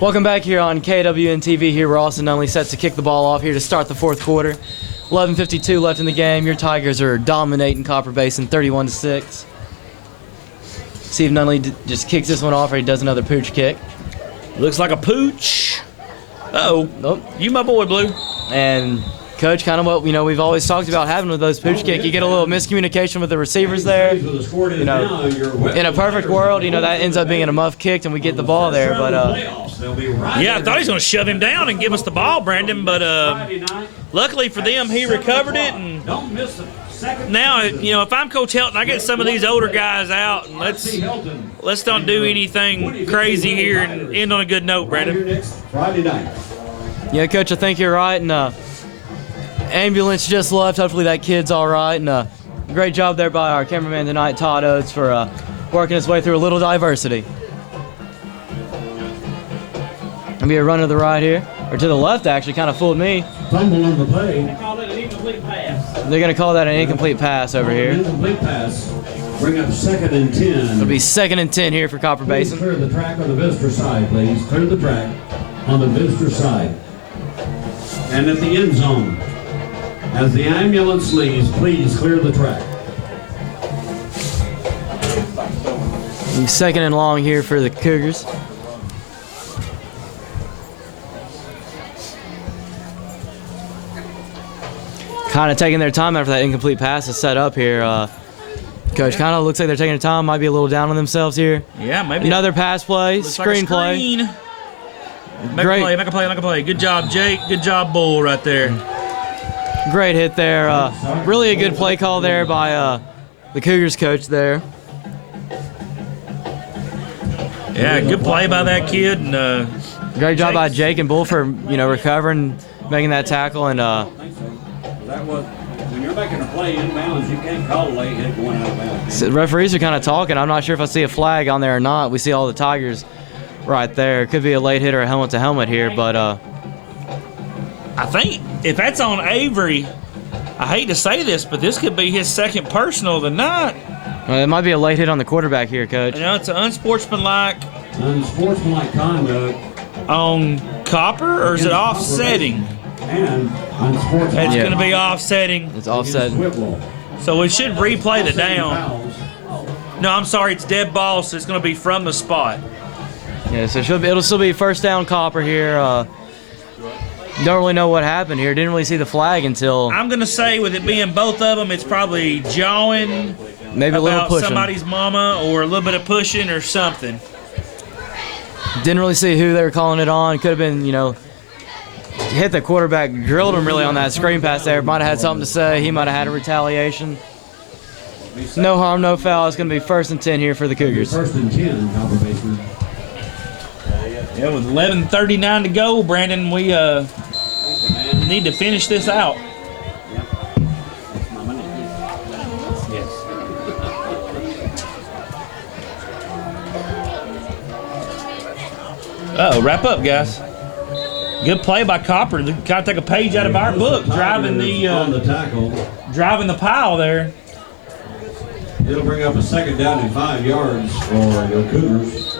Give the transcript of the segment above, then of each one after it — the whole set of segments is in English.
Welcome back here on KWN-TV. Here we're Austin Nunley set to kick the ball off here to start the fourth quarter. 11:52 left in the game. Your Tigers are dominating Copper Basin 31-6. See if Nunley just kicks this one off or he does another pooch kick. Looks like a pooch. Uh-oh. Nope. You my boy, Blue. And Coach, kind of what we've always talked about having with those pooch kick. You get a little miscommunication with the receivers there. In a perfect world, that ends up being a muff kick and we get the ball there. But yeah, I thought he was going to shove him down and give us the ball, Brandon. But luckily for them, he recovered it. And now, if I'm Coach Helton, I get some of these older guys out and let's don't do anything crazy here and end on a good note, Brandon. Yeah, Coach, I think you're right. And ambulance just left. Hopefully that kid's all right. And great job there by our cameraman tonight, Todd Oates, for working his way through a little diversity. Gonna be a run to the right here, or to the left. Actually, kind of fooled me. Fumble on the play. They call it an incomplete pass. They're gonna call that an incomplete pass over here. Incomplete pass. Bring up 2nd and 10. It'll be 2nd and 10 here for Copper Please Basin. clear the track on the visitor side, please. Clear the track on the visitor side. And at the end zone, as the ambulance leaves, please clear the track. 2nd and long here for the Cougars. Kind of taking their time after that incomplete pass is set up here. Coach, kind of looks like they're taking their time. Might be a little down on themselves here. Yeah, maybe. Another pass play, screen play. Make a play. Good job, Jake. Good job, Bull, right there. Great hit there. Really a good play call there by the Cougars coach there. Yeah, good play by that kid. And great job by Jake and Bull for recovering, making that tackle. And When you're making a play inbounds, you can't call a late hit going out of bounds. so the referees are kind of talking. I'm not sure if I see a flag on there or not. We see all the Tigers right there. Could be a late hit or a helmet-to-helmet here, but I think if that's on Avery, I hate to say this, but this could be his second personal of the night. it might be a late hit on the quarterback here, Coach. It's an unsportsmanlike Unsportsmanlike conduct on Copper, or is it offsetting? and unsportsmanlike. It's going to be offsetting, It's offset. Whitwell. so we should replay the down. Fouls. No, I'm sorry, it's dead ball, so it's going to be from the spot. Yeah, so it'll still be first down Copper here. Don't really know what happened here. Didn't really see the flag until I'm going to say, with it being both of them, it's probably jawing maybe a little about pushing. somebody's mama or a little bit of pushing or something. Didn't really see who they were calling it on. Could have been, hit the quarterback, drilled him really on that screen pass there. Might have had something to say. He might have had a retaliation. No harm, no foul. It's going to be 1st and 10 here for the Cougars. 1st and 10, Copper Basin. Yeah, with 11:39 to go, Brandon, we need to finish this out. Yes. Wrap up, guys. Good play by Copper. Kind of take a page out of our book, driving on the the tackle. driving the pile there. It'll bring up a 2nd down and 5 yards for the Cougars.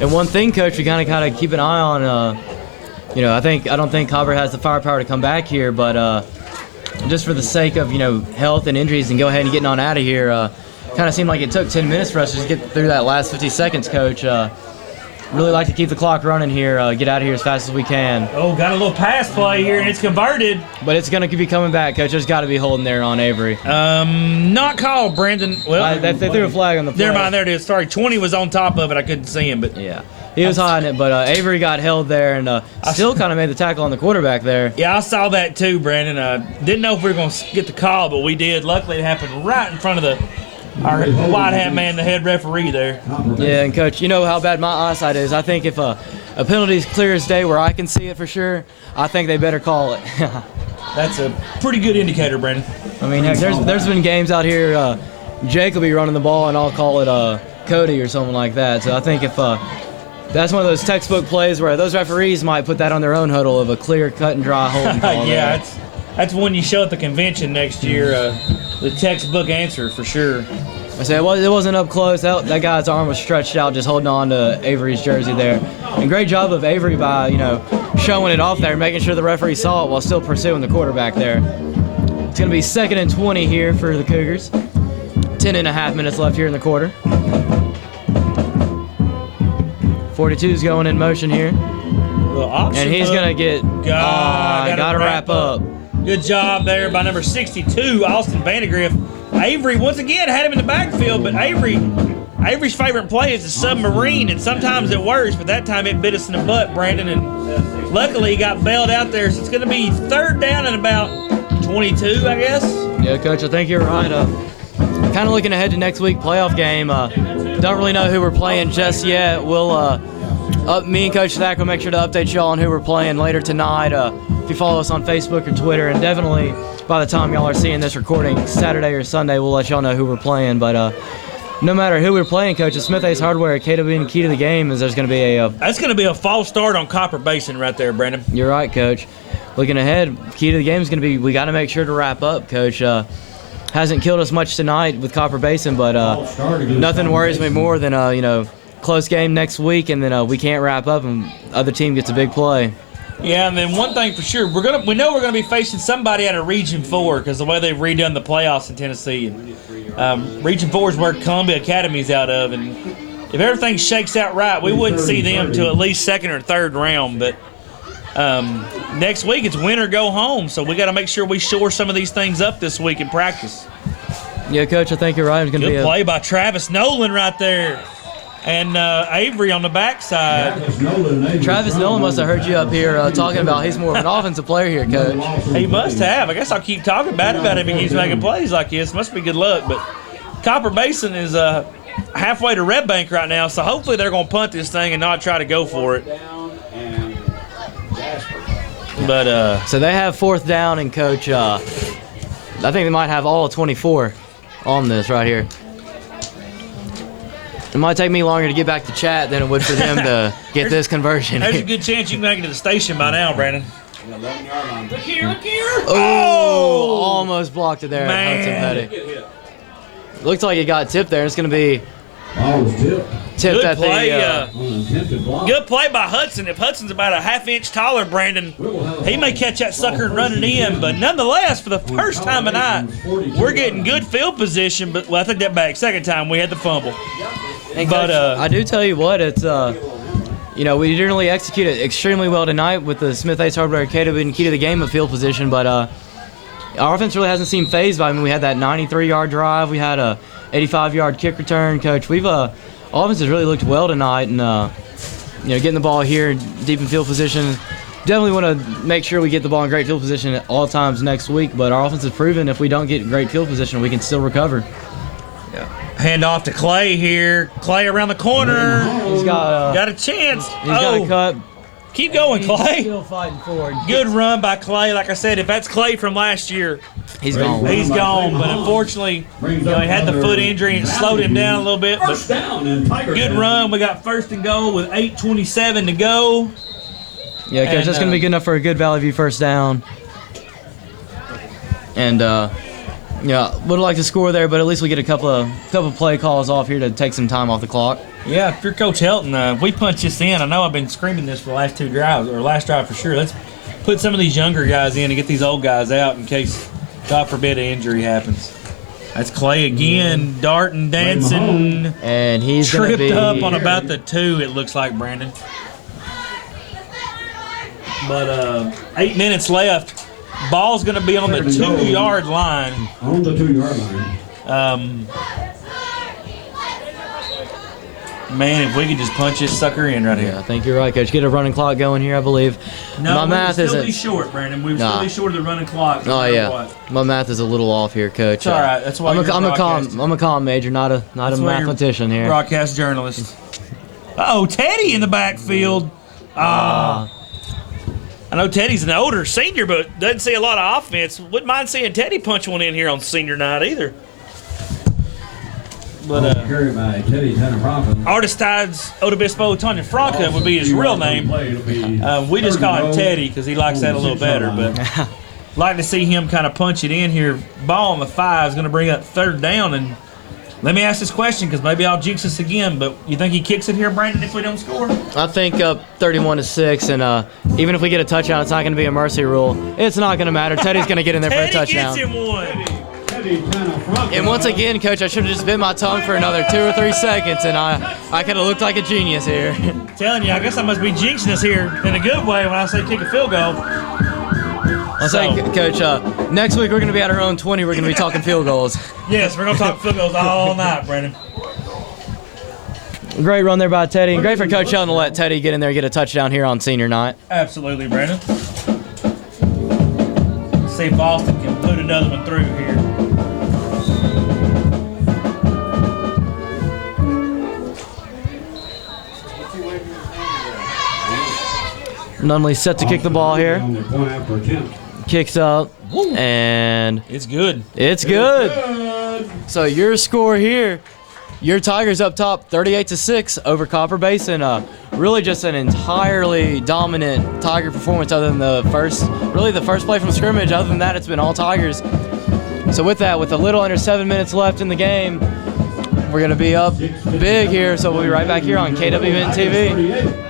And one thing, Coach, we kind of keep an eye on. I don't think Copper has the firepower to come back here, but just for the sake of health and injuries and go ahead and getting on out of here, kind of seemed like it took 10 minutes for us to just get through that last 50 seconds, Coach. Really like to keep the clock running here, get out of here as fast as we can. Oh, got a little pass play here, and it's converted. But it's going to be coming back, Coach. There's got to be holding there on Avery. Not called, Brandon. Well, They threw a flag on the play. never mind, there it is. Sorry, 20 was on top of it. I couldn't see him, but Yeah, he was hiding it, but Avery got held there and still kind of made the tackle on the quarterback there. yeah, I saw that too, Brandon. Didn't know if we were going to get the call, but we did. Luckily, it happened right in front of our white hat man, the head referee there. Yeah, and Coach, you know how bad my eyesight is. I think if a penalty's clear as day where I can see it for sure, I think they better call it. That's a pretty good indicator, Brandon. I mean, heck, there's been games out here, Jake will be running the ball and I'll call it Cody or something like that. So I think if that's one of those textbook plays where those referees might put that on their own huddle of a clear, cut and dry holding call. Yeah, that's when you show at the convention next year, the textbook answer for sure. I said it wasn't up close. That guy's arm was stretched out, just holding on to Avery's jersey there. And great job of Avery by showing it off there, making sure the referee saw it while still pursuing the quarterback there. It's gonna be 2nd and 20 here for the Cougars. 10.5 minutes left here in the quarter. 42's going in motion here, and he's gonna get. Gotta wrap up. Good job there by number 62, Austin Vandegrift. Avery, once again, had him in the backfield, but Avery's favorite play is the submarine, and sometimes it works, but that time it bit us in the butt, Brandon, and luckily he got bailed out there, so it's going to be 3rd down and about 22, I guess. Yeah, Coach, I think you're right. Kind of looking ahead to next week playoff game. Don't really know who we're playing just yet. We'll me and Coach Thack will make sure to update y'all on who we're playing later tonight. If you follow us on Facebook or Twitter, and definitely by the time y'all are seeing this recording, Saturday or Sunday, we'll let y'all know who we're playing. But no matter who we're playing, Coach, at Smith Ace Hardware at KW Key to the Game is there's going to be That's going to be a false start on Copper Basin right there, Brandon. You're right, Coach. Looking ahead, key to the game is going to be we got to make sure to wrap up, Coach. Hasn't killed us much tonight with Copper Basin, but nothing worries me more than close game next week, and then we can't wrap up, and other team gets a big play. Yeah, and then one thing for sure, we know we're gonna be facing somebody out of Region 4 because the way they've redone the playoffs in Tennessee. And, Region 4 is where Columbia Academy's out of, and if everything shakes out right, we wouldn't see them till at least 2nd or 3rd round. But next week it's win or go home, so we got to make sure we shore some of these things up this week in practice. Yeah, Coach, I think you're right. It's gonna be good play by Travis Nolan right there. And Avery on the backside. Travis Nolan must have heard you up here talking about he's more of an offensive player here, Coach. He must have. I guess I'll keep talking bad about him if he keeps making plays like this. Must be good luck. But Copper Basin is halfway to Red Bank right now, so hopefully they're going to punt this thing and not try to go for it. But so they have 4th down, and Coach, I think they might have all 24 on this right here. It might take me longer to get back to chat than it would for them to get this conversion. There's a good chance you can make it to the station by now, Brandon. Look here. Oh! Almost blocked it there, Man. Hudson Petty. Looks like it got tipped there. It's going to be tipped Good at play. the... Good play by Hudson. If Hudson's about a half-inch taller, Brandon, he may catch that sucker and run it in. But nonetheless, for the first time tonight, we're getting good field position. But I take that back. Second time we had the fumble. But I do tell you what, it's we generally execute it extremely well tonight with the Smith Ace Hardware Arcade and key to the game of field position. But our offense really hasn't seemed phased by. I mean, we had that 93-yard drive, we had a 85-yard kick return, Coach. We've offense has really looked well tonight, and getting the ball here deep in field position. Definitely want to make sure we get the ball in great field position at all times next week. But our offense has proven if we don't get great field position, we can still recover. Hand off to Clay here. Clay around the corner. He's got a chance. He's got a cut. Keep going, Clay. Still fighting forward. Good run by Clay. Like I said, if that's Clay from last year, he's gone. He's gone. But unfortunately, he had the foot injury and it slowed him down a little bit. But good run. We got 1st and goal with 8:27 to go. Yeah, Coach, that's going to be good enough for a good Valley View 1st down. And would like to score there, but at least we get a couple of play calls off here to take some time off the clock. Yeah, if you're Coach Helton, if we punch this in, I know I've been screaming this for the last 2 drives, or last drive for sure. Let's put some of these younger guys in and get these old guys out in case, God forbid, an injury happens. That's Clay again, darting, dancing. And he's tripped up on about the 2, it looks like, Brandon. But 8 minutes left. Ball's going to be on the 2-yard line. On the 2-yard line. Man, if we could just punch this sucker in right here. Yeah, I think you're right, Coach. Get a running clock going here, I believe. No, my math isn't. Be short, Brandon. We would still be short of the running clock. Oh yeah, my math is a little off here, Coach. It's all right. That's why I'm a comm major, not a mathematician here. Broadcast journalist. Uh-oh, Teddy in the backfield. I know Teddy's an older senior, but doesn't see a lot of offense. Wouldn't mind seeing Teddy punch one in here on senior night either. But carried by Teddy Tanner Aristides Odobispo Tanya Franca would be his real name. We just call him Teddy because he likes that a little better. But like to see him kind of punch it in here. Ball on the 5 is going to bring up 3rd down, and Let me ask this question because maybe I'll jinx us again. But you think he kicks it here, Brandon, if we don't score? I think 31-6, and even if we get a touchdown, it's not going to be a mercy rule. It's not going to matter. Teddy's going to get in there for a Teddy touchdown. gets him one. And once again, Coach, I should have just bit my tongue for another 2 or 3 seconds, and I could have looked like a genius here. Telling you, I guess I must be jinxing us here in a good way when I say kick a field goal. I'll say, Coach, next week we're going to be at our own 20. We're going to be talking field goals. Yes, we're going to talk field goals all night, Brandon. Great run there by Teddy, and great for Coach Shelton to let Teddy get in there and get a touchdown here on senior night. Absolutely, Brandon. Let's see if Boston can put another one through here. Nunley set to kick the ball here. On the point after attempt. Kicks up, and It's good. it's good. So your score here, your Tigers up top 38-6 over Copper Basin. Really just an entirely dominant Tiger performance other than the first play from scrimmage. Other than that, it's been all Tigers. So with that, with a little under 7 minutes left in the game, we're going to be up big here. So we'll be right back here on KWN TV.